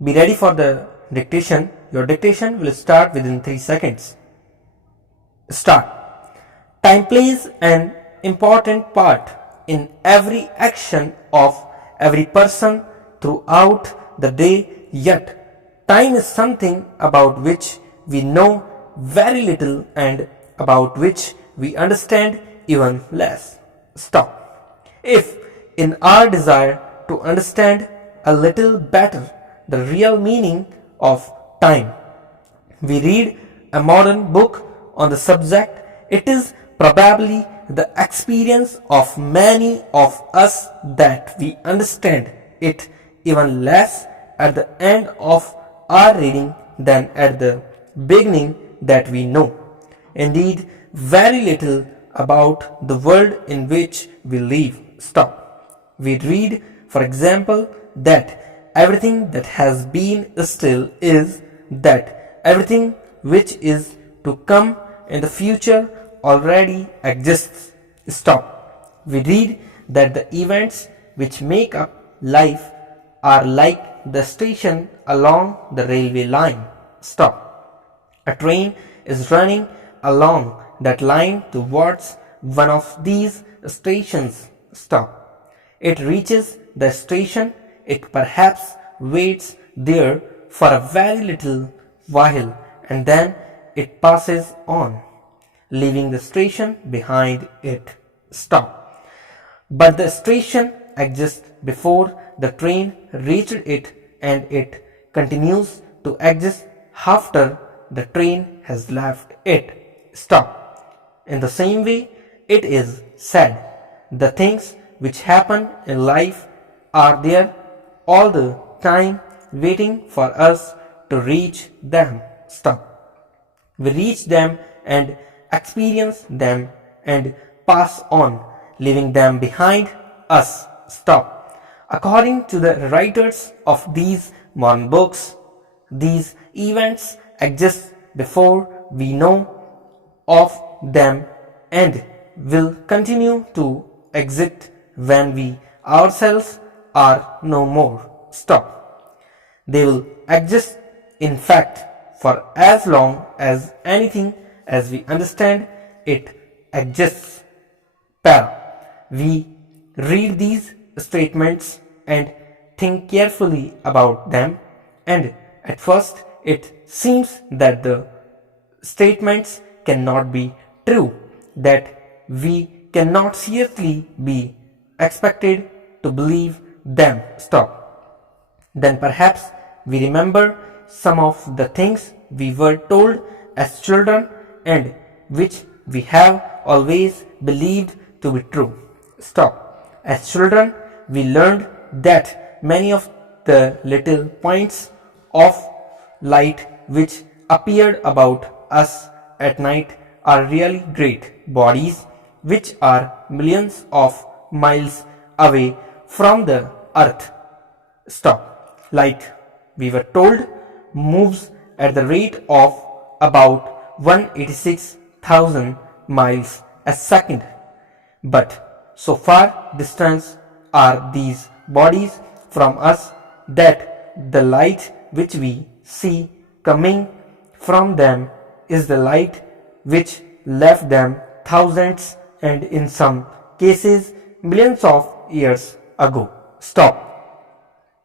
Be ready for the dictation. Your dictation will start within 3 seconds. Start. Time plays an important part in every action of every person throughout the day, yet time is something about which we know very little and about which we understand even less. Stop. If in our desire to understand a little better the real meaning of time, we read a modern book on the subject, it is probably the experience of many of us that we understand it even less at the end of our reading than at the beginning that we know. Indeed, very little about the world in which we live. Stop. We read, for example, that everything that has been still is, that everything which is to come in the future already exists. Stop. We read that the events which make up life are like the station along the railway line. Stop. A train is running along that line towards one of these stations. Stop. It reaches the station, it perhaps waits there for a very little while, and then it passes on, leaving the station behind it. Stop. But the station exists before the train reached it, and it continues to exist after the train has left it. Stop. In the same way, it is said, the things which happen in life are there all the time waiting for us to reach them. Stop. We reach them and experience them and pass on, leaving them behind us. Stop. According to the writers of these modern books, these events exist before we know of them and will continue to exist when we ourselves are no more. Stop. They will exist, in fact, for as long as anything as we understand it exists. Para. We read these statements and think carefully about them, and at first it seems that the statements cannot be true, that we cannot seriously be expected to believe them. Stop. Then perhaps we remember some of the things we were told as children and which we have always believed to be true. Stop. As children, we learned that many of the little points of light which appeared about us at night are really great bodies which are millions of miles away from the earth. Stop. Light, we were told, moves at the rate of about 186,000 miles a second. But so far distant are these bodies from us that the light which we see coming from them is the light which left them thousands and in some cases millions of years ago. Stop.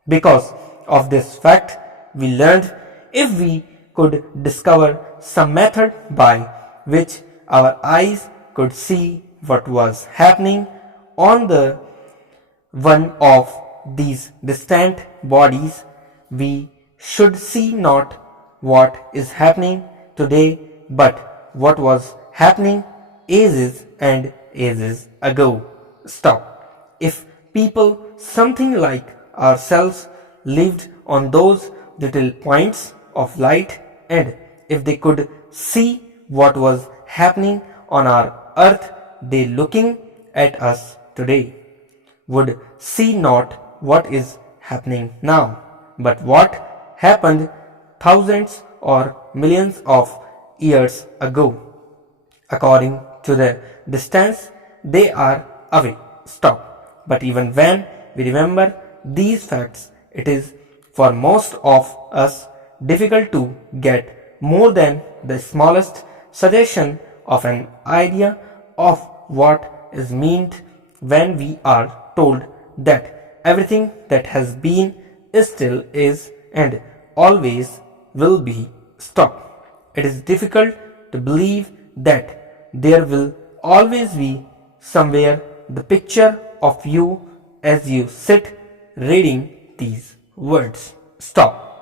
Because of this fact, we learned if we could discover some method by which our eyes could see what was happening on the one of these distant bodies, we should see not what is happening today, but what was happening ages and ages ago. Stop. If people something like ourselves lived on those little points of light, and if they could see what was happening on our earth, they looking at us today would see not what is happening now, but what happened thousands or millions of years ago. According to the distance they are away. Stop. But even when we remember these facts, it is for most of us difficult to get more than the smallest suggestion of an idea of what is meant when we are told that everything that has been still is and always will be stopped. It is difficult to believe that there will always be somewhere the picture of you as you sit reading these words. Stop.